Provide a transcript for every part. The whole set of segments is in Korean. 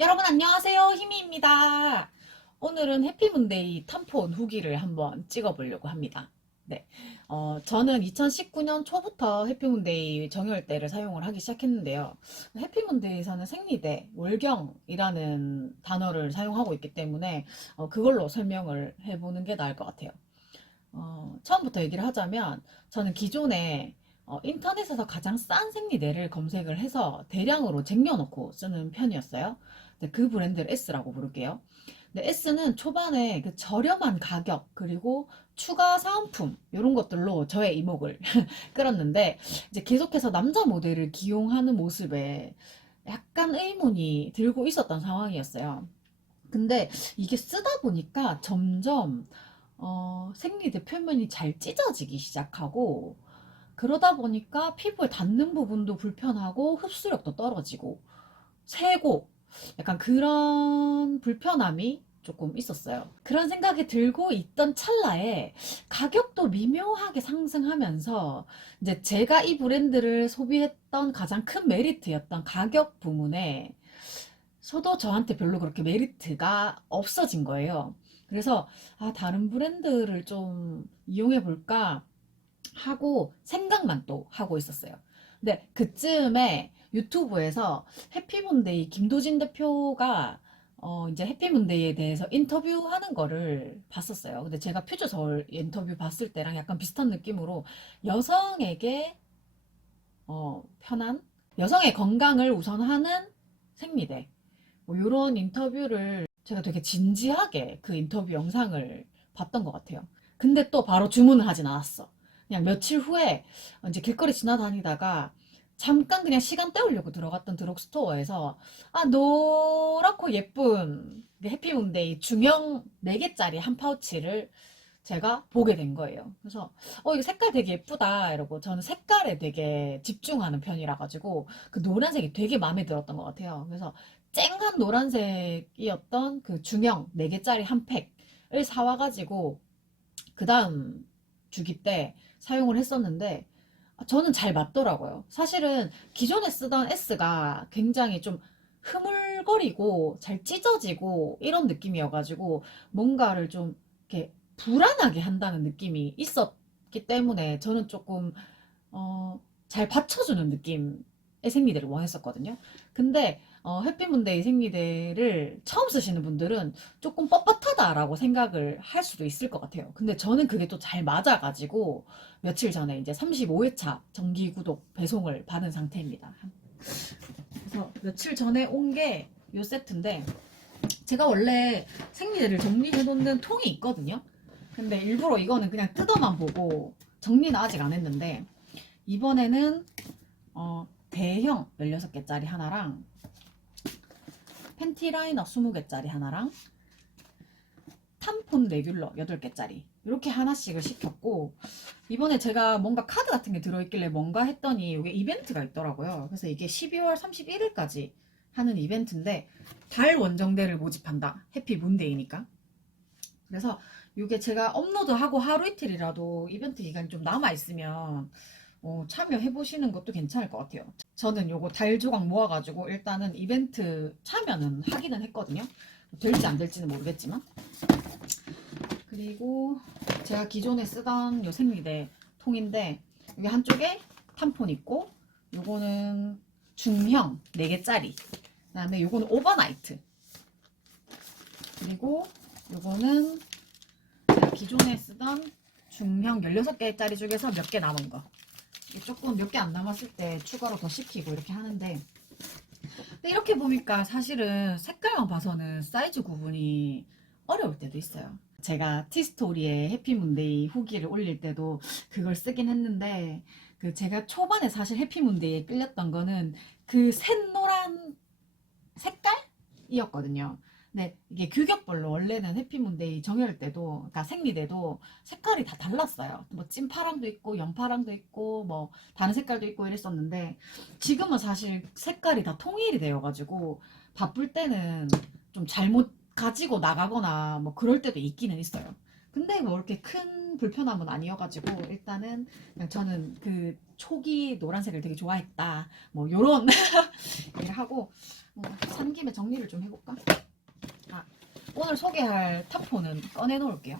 여러분 안녕하세요. 희미입니다. 오늘은 해피문데이 탐폰 후기를 한번 찍어보려고 합니다. 네, 저는 2019년 초부터 해피문데이 정열대를 사용을 하기 시작했는데요. 해피문데이에서는 생리대, 월경이라는 단어를 사용하고 있기 때문에 그걸로 설명을 해보는 게 나을 것 같아요. 처음부터 얘기를 하자면 저는 기존에 인터넷에서 가장 싼 생리대를 검색을 해서 대량으로 쟁여놓고 쓰는 편이었어요. 근데 그 브랜드를 S라고 부를게요. 근데 S는 초반에 그 저렴한 가격 그리고 추가 사은품 이런 것들로 저의 이목을 끌었는데 이제 계속해서 남자 모델을 기용하는 모습에 약간 의문이 들고 있었던 상황이었어요. 근데 이게 쓰다 보니까 점점 생리대 표면이 잘 찢어지기 시작하고 그러다 보니까 피부에 닿는 부분도 불편하고 흡수력도 떨어지고 새고 약간 그런 불편함이 조금 있었어요. 그런 생각이 들고 있던 찰나에 가격도 미묘하게 상승하면서 이제 제가 이 브랜드를 소비했던 가장 큰 메리트였던 가격 부문에 서도 저한테 별로 그렇게 메리트가 없어진 거예요. 그래서 다른 브랜드를 좀 이용해 볼까 하고 생각만 또 하고 있었어요. 근데 그쯤에 유튜브에서 해피몬데이 김도진 대표가 이제 해피몬데이에 대해서 인터뷰하는 거를 봤었어요. 근데 제가 퓨처서울 인터뷰 봤을 때랑 약간 비슷한 느낌으로 여성에게 편한 여성의 건강을 우선하는 생리대 뭐 이런 인터뷰를 제가 되게 진지하게 그 인터뷰 영상을 봤던 것 같아요. 근데 또 바로 주문을 하진 않았어. 그냥 며칠 후에 이제 길거리 지나다니다가 잠깐 그냥 시간 때우려고 들어갔던 드럭스토어에서 노랗고 예쁜 해피문데이 중형 4개짜리 한 파우치를 제가 보게 된 거예요. 그래서 이거 색깔 되게 예쁘다 이러고 저는 색깔에 되게 집중하는 편이라 가지고 그 노란색이 되게 마음에 들었던 것 같아요. 그래서 쨍한 노란색이었던 그 중형 4개짜리 한 팩을 사와가지고 그 다음 주기 때 사용을 했었는데 저는 잘 맞더라고요. 사실은 기존에 쓰던 S가 굉장히 좀 흐물거리고 잘 찢어지고 이런 느낌이어가지고 뭔가를 좀 이렇게 불안하게 한다는 느낌이 있었기 때문에 저는 조금 잘 받쳐주는 느낌의 생리대를 원했었거든요. 근데 해피문데이 생리대를 처음 쓰시는 분들은 조금 뻣뻣하다라고 생각을 할 수도 있을 것 같아요. 근데 저는 그게 또 잘 맞아가지고 며칠 전에 이제 35회차 정기 구독 배송을 받은 상태입니다. 그래서 며칠 전에 온 게 요 세트인데 제가 원래 생리대를 정리해 놓는 통이 있거든요. 근데 일부러 이거는 그냥 뜯어만 보고 정리는 아직 안 했는데 이번에는 대형 16개짜리 하나랑 팬티 라이너 20개짜리 하나랑 탐폰 레귤러 8개짜리 이렇게 하나씩을 시켰고 이번에 제가 뭔가 카드 같은 게 들어있길래 뭔가 했더니 이게 이벤트가 있더라고요. 그래서 이게 12월 31일까지 하는 이벤트인데 달 원정대를 모집한다. 해피 문데이니까. 그래서 이게 제가 업로드하고 하루 이틀이라도 이벤트 기간이 좀 남아있으면 참여해보시는 것도 괜찮을 것 같아요. 저는 요거 달 조각 모아가지고 일단은 이벤트 참여는 하기는 했거든요. 될지 안 될지는 모르겠지만. 그리고 제가 기존에 쓰던 요 생리대 통인데 여기 한쪽에 탐폰 있고 요거는 중형 4개짜리 그 다음에 요거는 오버나이트 그리고 요거는 제가 기존에 쓰던 중형 16개짜리 중에서 몇 개 남은 거 조금 몇 개 안 남았을 때 추가로 더 시키고 이렇게 하는데 근데 이렇게 보니까 사실은 색깔만 봐서는 사이즈 구분이 어려울 때도 있어요. 제가 티스토리에 해피문데이 후기를 올릴 때도 그걸 쓰긴 했는데 그 제가 초반에 사실 해피문데이에 끌렸던 거는 그 샛노란 색깔이었거든요. 근데 이게 규격별로 원래는 해피문데이 정열 때도 그러니까 생리대도 색깔이 다 달랐어요. 뭐 찐파랑도 있고 연파랑도 있고 뭐 다른 색깔도 있고 이랬었는데 지금은 사실 색깔이 다 통일이 되어가지고 바쁠 때는 좀 잘못 가지고 나가거나 뭐 그럴 때도 있기는 있어요. 근데 뭐 이렇게 큰 불편함은 아니어가지고 일단은 그냥 저는 그 초기 노란색을 되게 좋아했다. 뭐 요런 얘기를 하고 산 김에 정리를 좀 해볼까? 아, 오늘 소개할 탑폰은 꺼내놓을게요.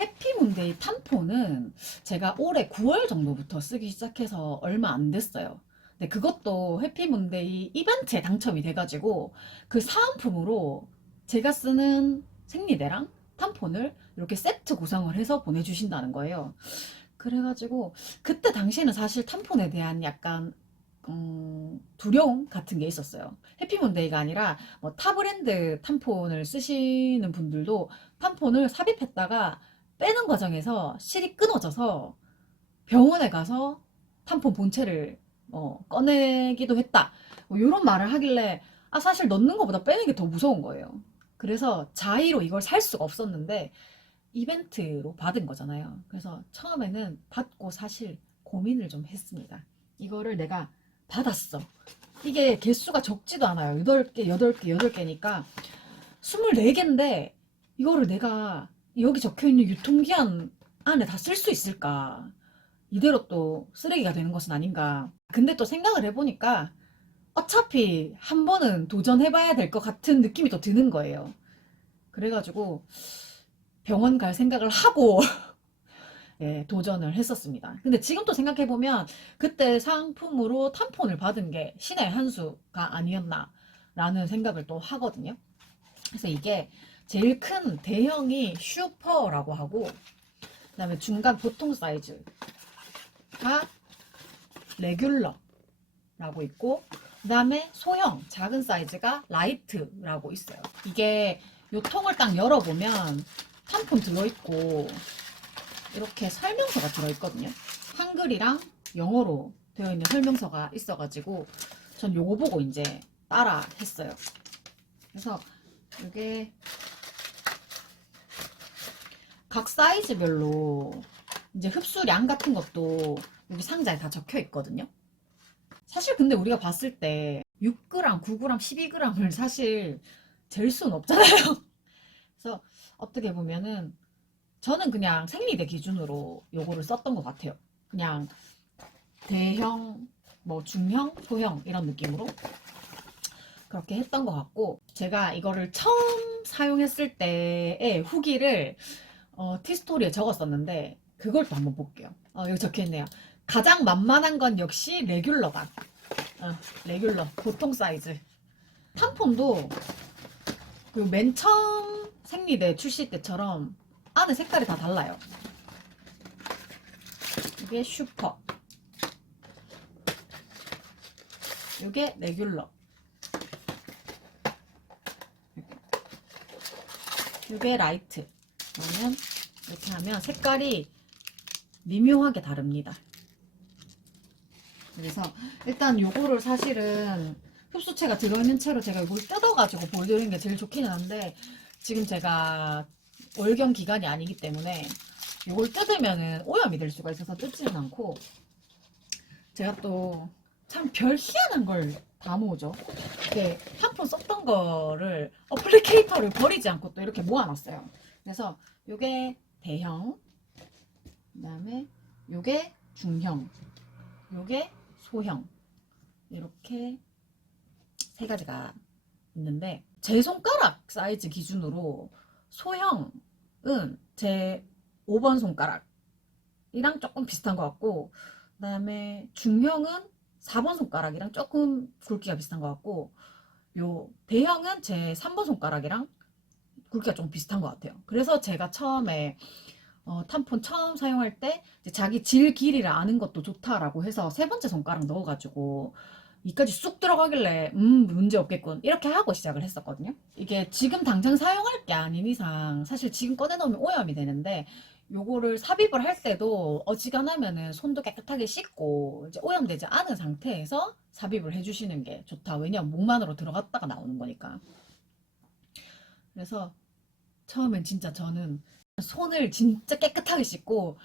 해피문데이 탐폰은 제가 올해 9월 정도부터 쓰기 시작해서 얼마 안 됐어요. 근데 그것도 해피문데이 이벤트에 당첨이 돼가지고 그 사은품으로 제가 쓰는 생리대랑 탐폰을 이렇게 세트 구성을 해서 보내주신다는 거예요. 그래가지고 그때 당시에는 사실 탐폰에 대한 약간 두려움 같은 게 있었어요. 해피문데이가 아니라 뭐 타 브랜드 탐폰을 쓰시는 분들도 탐폰을 삽입했다가 빼는 과정에서 실이 끊어져서 병원에 가서 탐폰 본체를 꺼내기도 했다. 뭐 이런 말을 하길래 사실 넣는 것보다 빼는 게 더 무서운 거예요. 그래서 자의로 이걸 살 수가 없었는데 이벤트로 받은 거잖아요. 그래서 처음에는 받고 사실 고민을 좀 했습니다. 이거를 내가 받았어. 이게 개수가 적지도 않아요. 8개, 8개, 8개니까 24개인데 이거를 내가 여기 적혀있는 유통기한 안에 다 쓸 수 있을까? 이대로 또 쓰레기가 되는 것은 아닌가. 근데 또 생각을 해보니까 어차피 한 번은 도전해봐야 될 것 같은 느낌이 또 드는 거예요. 그래가지고 병원 갈 생각을 하고 예, 도전을 했었습니다. 근데 지금 또 생각해보면 그때 상품으로 탐폰을 받은 게 신의 한 수가 아니었나 라는 생각을 또 하거든요. 그래서 이게 제일 큰 대형이 슈퍼라고 하고 그 다음에 중간 보통 사이즈가 레귤러라고 있고 그 다음에 소형 작은 사이즈가 라이트라고 있어요. 이게 요 통을 딱 열어보면 탐폰 들어있고 이렇게 설명서가 들어있거든요. 한글이랑 영어로 되어 있는 설명서가 있어가지고 전 요거 보고 이제 따라 했어요. 그래서 이게 각 사이즈별로 이제 흡수량 같은 것도 여기 상자에 다 적혀 있거든요. 사실 근데 우리가 봤을 때 6g, 9g, 12g을 사실 잴 수는 없잖아요. 그래서 어떻게 보면은 저는 그냥 생리대 기준으로 요거를 썼던 것 같아요. 그냥 대형, 뭐 중형, 소형 이런 느낌으로 그렇게 했던 것 같고 제가 이거를 처음 사용했을 때의 후기를 티스토리에 적었었는데 그걸 또 한번 볼게요. 여기 적혀있네요. 가장 만만한 건 역시 레귤러다. 레귤러 보통 사이즈. 탐폰도 그 맨 처음 생리대 출시 때처럼 안에 색깔이 다 달라요. 이게 슈퍼, 이게 레귤러, 이게 라이트. 그러면 이렇게 하면 색깔이 미묘하게 다릅니다. 그래서 일단 요거를 사실은 흡수체가 들어있는 채로 제가 이걸 뜯어가지고 보여드리는 게 제일 좋기는 한데 지금 제가 월경 기간이 아니기 때문에 이걸 뜯으면은 오염이 될 수가 있어서 뜯지는 않고 제가 또 참 별 희한한 걸 다 모으죠. 이렇게 한 푼 썼던 거를 어플리케이터를 버리지 않고 또 이렇게 모아놨어요. 그래서 요게 대형, 그 다음에 요게 중형, 요게 소형 이렇게 세 가지가 있는데 제 손가락 사이즈 기준으로 소형은 제 5번 손가락이랑 조금 비슷한 것 같고 그 다음에 중형은 4번 손가락이랑 조금 굵기가 비슷한 것 같고 요 대형은 제 3번 손가락이랑 굵기가 좀 비슷한 것 같아요. 그래서 제가 처음에 탐폰 처음 사용할 때 자기 질 길이를 아는 것도 좋다라고 해서 세 번째 손가락 넣어가지고 이까지 쑥 들어가길래 문제 없겠군 이렇게 하고 시작을 했었거든요. 이게 지금 당장 사용할 게 아닌 이상 사실 지금 꺼내놓으면 오염이 되는데 요거를 삽입을 할 때도 어지간하면은 손도 깨끗하게 씻고 이제 오염되지 않은 상태에서 삽입을 해주시는 게 좋다. 왜냐면 목 안으로 들어갔다가 나오는 거니까. 그래서 처음엔 진짜 저는 손을 진짜 깨끗하게 씻고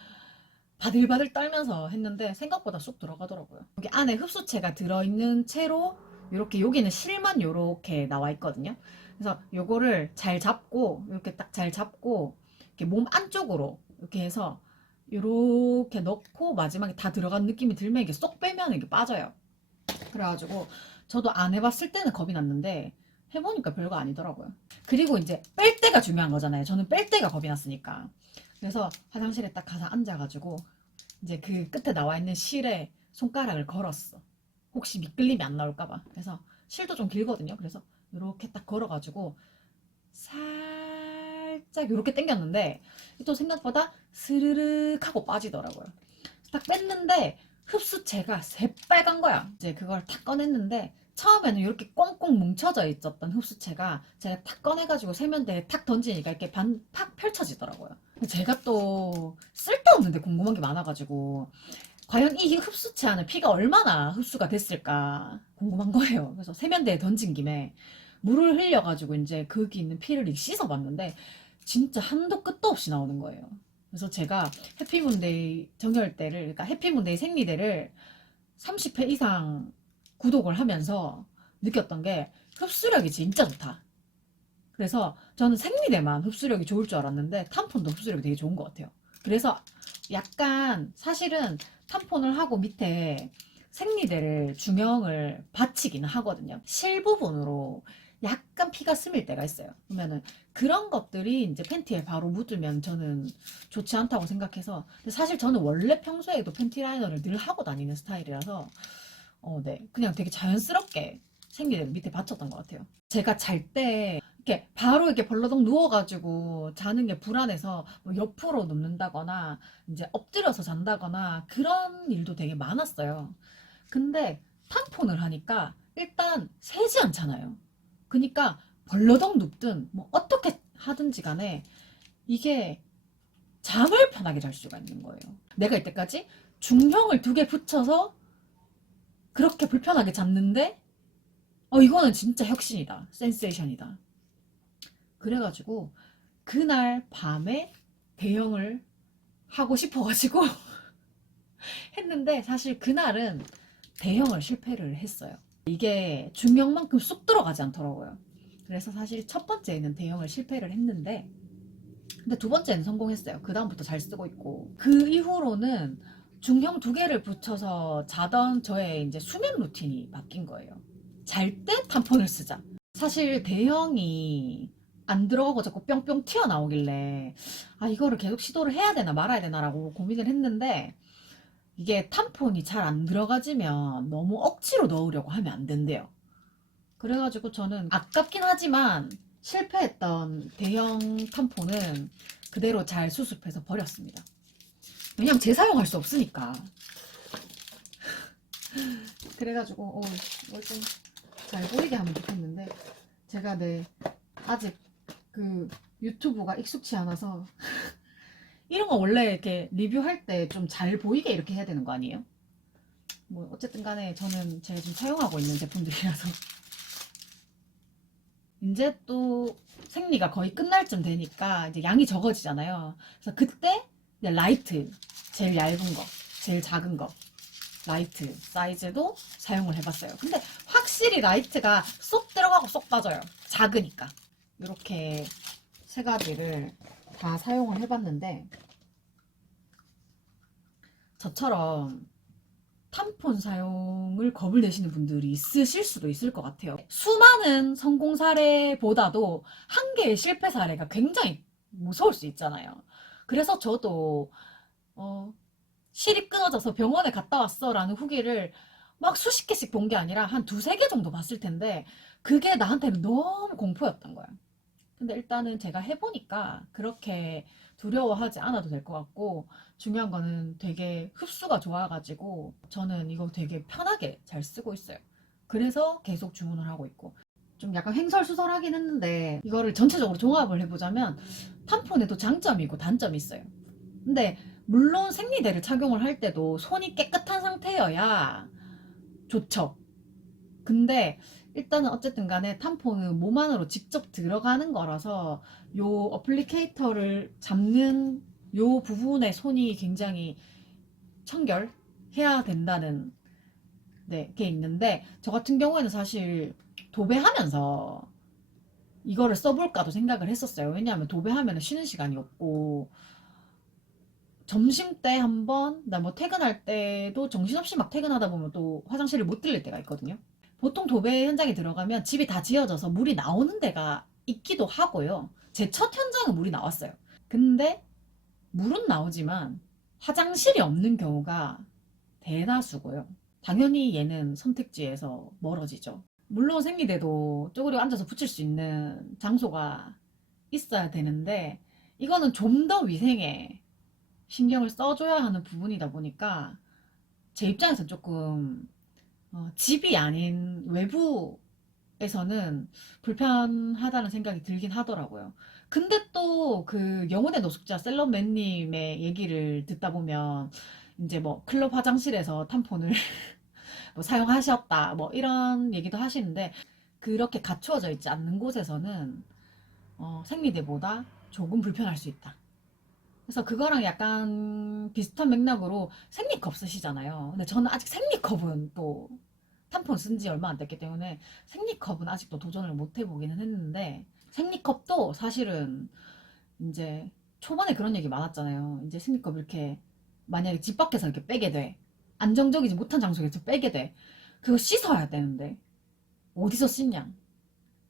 바들바들 떨면서 했는데 생각보다 쑥 들어가더라고요. 여기 안에 흡수체가 들어있는 채로 이렇게 여기는 실만 이렇게 나와 있거든요. 그래서 요거를 잘 잡고 이렇게 딱 잘 잡고 이렇게 몸 안쪽으로 이렇게 해서 이렇게 넣고 마지막에 다 들어간 느낌이 들면 이게 쏙 빼면 이게 빠져요. 그래가지고 저도 안 해봤을 때는 겁이 났는데 해보니까 별거 아니더라고요. 그리고 이제 뺄 때가 중요한 거잖아요. 저는 뺄 때가 겁이 났으니까. 그래서 화장실에 딱 가서 앉아가지고 이제 그 끝에 나와 있는 실에 손가락을 걸었어. 혹시 미끌림이 안 나올까봐. 그래서 실도 좀 길거든요. 그래서 이렇게 딱 걸어가지고 살짝 이렇게 당겼는데 또 생각보다 스르륵 하고 빠지더라고요. 딱 뺐는데 흡수체가 새빨간 거야. 이제 그걸 탁 꺼냈는데 처음에는 이렇게 꽁꽁 뭉쳐져 있었던 흡수체가 제가 탁 꺼내가지고 세면대에 탁 던지니까 이렇게 팍 펼쳐지더라고요. 제가 또 쓸데없는데 궁금한 게 많아가지고 과연 이 흡수체 안에 피가 얼마나 흡수가 됐을까 궁금한 거예요. 그래서 세면대에 던진 김에 물을 흘려가지고 이제 거기 있는 피를 씻어봤는데 진짜 한도 끝도 없이 나오는 거예요. 그래서 제가 해피문데이 정열대를, 그러니까 해피문데이 생리대를 30회 이상 구독을 하면서 느꼈던 게 흡수력이 진짜 좋다. 그래서 저는 생리대만 흡수력이 좋을 줄 알았는데 탐폰도 흡수력이 되게 좋은 것 같아요. 그래서 약간 사실은 탐폰을 하고 밑에 생리대를 중형을 받치기는 하거든요. 실 부분으로 약간 피가 스밀 때가 있어요. 그러면은 그런 것들이 이제 팬티에 바로 묻으면 저는 좋지 않다고 생각해서. 근데 사실 저는 원래 평소에도 팬티 라이너를 늘 하고 다니는 스타일이라서 네. 그냥 되게 자연스럽게 생리대를 밑에 받쳤던 것 같아요. 제가 잘 때 이렇게 바로 이렇게 벌러덩 누워가지고 자는 게 불안해서 뭐 옆으로 눕는다거나 이제 엎드려서 잔다거나 그런 일도 되게 많았어요. 근데 탐폰을 하니까 일단 세지 않잖아요. 그러니까 벌러덩 눕든 뭐 어떻게 하든지 간에 이게 잠을 편하게 잘 수가 있는 거예요. 내가 이때까지 중형을 2개 붙여서 그렇게 불편하게 잤는데 이거는 진짜 혁신이다. 센세이션이다. 그래가지고 그날 밤에 대형을 하고 싶어가지고 했는데 사실 그날은 대형을 실패를 했어요. 이게 중형만큼 쑥 들어가지 않더라고요. 그래서 사실 첫 번째는 대형을 실패를 했는데 근데 두 번째는 성공했어요. 그 다음부터 잘 쓰고 있고 그 이후로는 중형 2개를 붙여서 자던 저의 이제 수면 루틴이 바뀐 거예요. 잘 때 탐폰을 쓰자. 사실 대형이 안 들어가고 자꾸 뿅뿅 튀어나오길래 이거를 계속 시도를 해야 되나 말아야 되나라고 고민을 했는데 이게 탐폰이 잘 안 들어가지면 너무 억지로 넣으려고 하면 안 된대요. 그래가지고 저는 아깝긴 하지만 실패했던 대형 탐폰은 그대로 잘 수습해서 버렸습니다. 왜냐면 재사용할 수 없으니까. 그래가지고 이걸 좀 잘 보이게 하면 좋겠는데 제가 아직 그 유튜브가 익숙치 않아서 이런 거 원래 이렇게 리뷰할 때 좀 잘 보이게 이렇게 해야 되는 거 아니에요? 뭐 어쨌든 간에 저는 제가 지금 사용하고 있는 제품들이라서 이제 또 생리가 거의 끝날 쯤 되니까 이제 양이 적어지잖아요. 그래서 그때 이제 라이트, 제일 얇은 거, 제일 작은 거 라이트 사이즈도 사용을 해봤어요. 근데 확실히 라이트가 쏙 들어가고 쏙 빠져요. 작으니까. 이렇게 3가지를 다 사용을 해봤는데 저처럼 탐폰 사용을 겁을 내시는 분들이 있으실 수도 있을 것 같아요. 수많은 성공 사례보다도 한 개의 실패 사례가 굉장히 무서울 수 있잖아요. 그래서 저도 실이 끊어져서 병원에 갔다 왔어 라는 후기를 막 수십 개씩 본 게 아니라 한 2-3개 정도 봤을 텐데 그게 나한테는 너무 공포였던 거야. 근데 일단은 제가 해보니까 그렇게 두려워하지 않아도 될 것 같고 중요한 거는 되게 흡수가 좋아가지고 저는 이거 되게 편하게 잘 쓰고 있어요. 그래서 계속 주문을 하고 있고 좀 약간 횡설수설하긴 했는데 이거를 전체적으로 종합을 해보자면 탐폰에도 장점이 있고 단점이 있어요. 근데 물론 생리대를 착용을 할 때도 손이 깨끗한 상태여야 좋죠. 근데 일단은 어쨌든 간에 탐폰은 몸 안으로 직접 들어가는 거라서 요 어플리케이터를 잡는 요 부분에 손이 굉장히 청결해야 된다는 게 있는데 저 같은 경우에는 사실 도배하면서 이거를 써볼까도 생각을 했었어요. 왜냐하면 도배하면 쉬는 시간이 없고, 점심 때 한 번, 나 뭐 퇴근할 때도 정신없이 막 퇴근하다 보면 또 화장실을 못 들릴 때가 있거든요. 보통 도배 현장에 들어가면 집이 다 지어져서 물이 나오는 데가 있기도 하고요. 제 첫 현장은 물이 나왔어요. 근데 물은 나오지만 화장실이 없는 경우가 대다수고요. 당연히 얘는 선택지에서 멀어지죠. 물론 생리대도 쪼그리고 앉아서 붙일 수 있는 장소가 있어야 되는데, 이거는 좀 더 위생에 신경을 써줘야 하는 부분이다 보니까 제 입장에서 조금 집이 아닌 외부에서는 불편하다는 생각이 들긴 하더라고요. 근데 또 그 영혼의 노숙자 셀럽맨님의 얘기를 듣다 보면 이제 뭐 클럽 화장실에서 탐폰을 뭐 사용하셨다 뭐 이런 얘기도 하시는데, 그렇게 갖추어져 있지 않는 곳에서는 생리대보다 조금 불편할 수 있다. 그래서 그거랑 약간 비슷한 맥락으로 생리컵 쓰시잖아요. 근데 저는 아직 생리컵은 또 탐폰 쓴 지 얼마 안 됐기 때문에 생리컵은 아직도 도전을 못 해보기는 했는데, 생리컵도 사실은 이제 초반에 그런 얘기 많았잖아요. 이제 생리컵 이렇게 만약에 집 밖에서 이렇게 빼게 돼. 안정적이지 못한 장소에서 빼게 돼. 그거 씻어야 되는데 어디서 씻냐.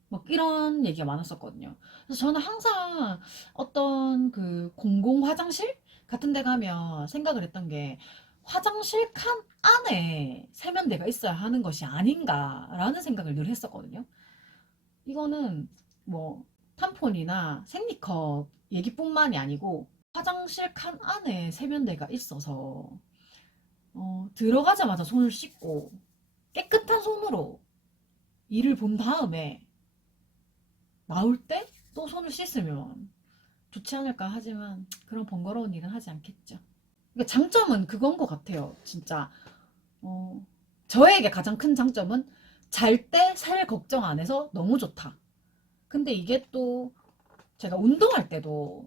막 이런 얘기가 많았었거든요. 그래서 저는 항상 어떤 그 공공 화장실 같은 데 가면 생각을 했던 게, 화장실 칸 안에 세면대가 있어야 하는 것이 아닌가라는 생각을 늘 했었거든요. 이거는 뭐 탐폰이나 생리컵 얘기뿐만이 아니고 화장실 칸 안에 세면대가 있어서 들어가자마자 손을 씻고 깨끗한 손으로 이를 본 다음에 나올 때 또 손을 씻으면 좋지 않을까 하지만 그런 번거로운 일은 하지 않겠죠. 그러니까 장점은 그건 것 같아요. 진짜 어, 저에게 가장 큰 장점은 잘 때 살 걱정 안 해서 너무 좋다. 근데 이게 또 제가 운동할 때도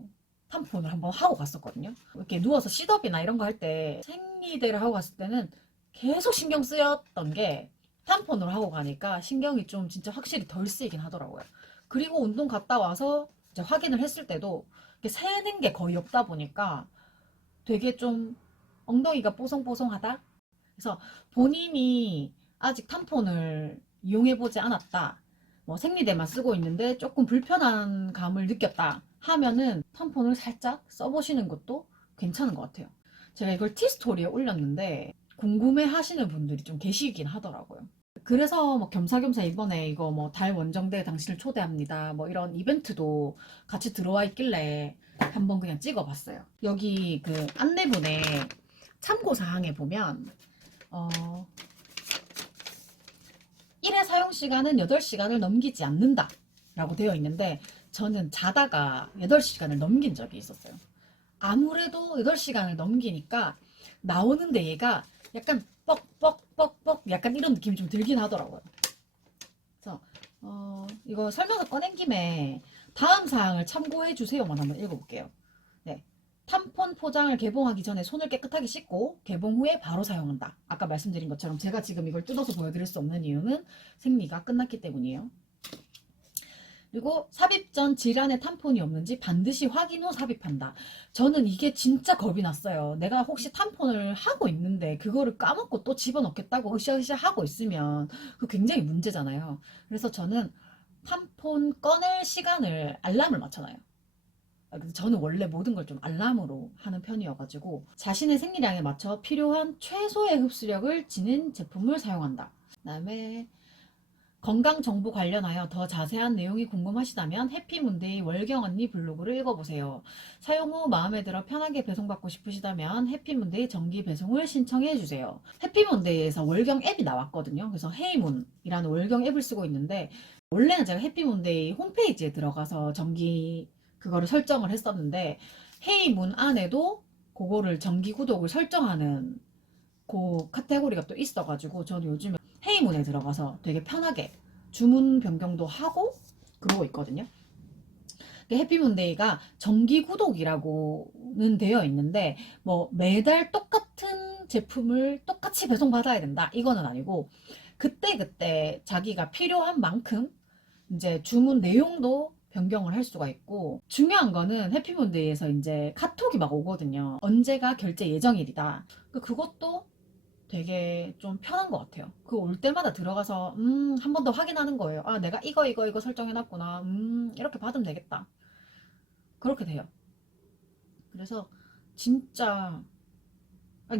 탐폰을 한번 하고 갔었거든요. 이렇게 누워서 씻업이나 이런 거 할 때 생리대를 하고 갔을 때는 계속 신경 쓰였던 게, 탐폰으로 하고 가니까 신경이 좀 진짜 확실히 덜 쓰이긴 하더라고요. 그리고 운동 갔다 와서 이제 확인을 했을 때도 이렇게 새는 게 거의 없다 보니까 되게 좀 엉덩이가 뽀송뽀송하다. 그래서 본인이 아직 탐폰을 이용해보지 않았다, 뭐 생리대만 쓰고 있는데 조금 불편한 감을 느꼈다 하면은 탐폰을 살짝 써보시는 것도 괜찮은 것 같아요. 제가 이걸 티스토리에 올렸는데 궁금해 하시는 분들이 좀 계시긴 하더라고요. 그래서 뭐 겸사겸사 이번에 이거 뭐 달 원정대에 당신을 초대합니다 뭐 이런 이벤트도 같이 들어와 있길래 한번 그냥 찍어봤어요. 여기 그 안내문에 참고사항에 보면 어, 1회 사용시간은 8시간을 넘기지 않는다 라고 되어 있는데, 저는 자다가 8시간을 넘긴 적이 있었어요. 아무래도 8시간을 넘기니까 나오는데 얘가 약간 뻑뻑뻑뻑 약간 이런 느낌이 좀 들긴 하더라고요. 그래서 이거 설명서 꺼낸 김에 다음 사항을 참고해 주세요만 한번 읽어볼게요. 네. 탐폰 포장을 개봉하기 전에 손을 깨끗하게 씻고 개봉 후에 바로 사용한다. 아까 말씀드린 것처럼 제가 지금 이걸 뜯어서 보여드릴 수 없는 이유는 생리가 끝났기 때문이에요. 그리고 삽입 전 질환의 탐폰이 없는지 반드시 확인 후 삽입한다. 저는 이게 진짜 겁이 났어요. 내가 혹시 탐폰을 하고 있는데 그거를 까먹고 또 집어넣겠다고 으쌰으쌰 하고 있으면 그 굉장히 문제잖아요. 그래서 저는 탐폰 꺼낼 시간을 알람을 맞춰놔요. 저는 원래 모든 걸 좀 알람으로 하는 편이어가지고 자신의 생리량에 맞춰 필요한 최소의 흡수력을 지닌 제품을 사용한다. 그다음에 건강 정보 관련하여 더 자세한 내용이 궁금하시다면 해피문데이 월경 언니 블로그를 읽어보세요. 사용 후 마음에 들어 편하게 배송받고 싶으시다면 해피문데이 정기 배송을 신청해 주세요. 해피문데이에서 월경 앱이 나왔거든요. 그래서 헤이문이라는 월경 앱을 쓰고 있는데, 원래는 제가 해피문데이 홈페이지에 들어가서 정기 그거를 설정을 했었는데, 헤이문 안에도 그거를 정기 구독을 설정하는 그 카테고리가 또 있어가지고 저는 요즘에 헤이문에 들어가서 되게 편하게 주문 변경도 하고 그러고 있거든요. 해피문데이가 정기 구독이라고는 되어 있는데 뭐 매달 똑같은 제품을 똑같이 배송받아야 된다 이거는 아니고, 그때그때 자기가 필요한 만큼 이제 주문 내용도 변경을 할 수가 있고, 중요한 거는 해피몬데이에서 이제 카톡이 막 오거든요. 언제가 결제 예정일이다. 그것도 되게 좀 편한 것 같아요. 그 올 때마다 들어가서 한 번 더 확인하는 거예요. 아, 내가 이거 설정해놨구나. 이렇게 받으면 되겠다. 그렇게 돼요. 그래서 진짜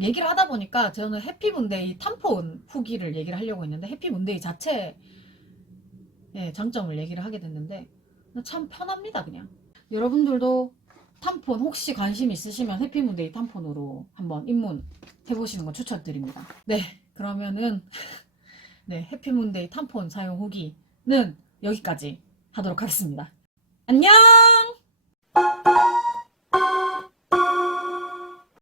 얘기를 하다 보니까 저는 해피문데이 탐폰 후기를 얘기를 하려고 했는데 해피문데이 자체의 장점을 얘기를 하게 됐는데 참 편합니다, 그냥. 여러분들도 탐폰 혹시 관심 있으시면 해피문데이 탐폰으로 한번 입문해보시는 거 추천드립니다. 네, 그러면은 네, 해피문데이 탐폰 사용 후기는 여기까지 하도록 하겠습니다. 안녕!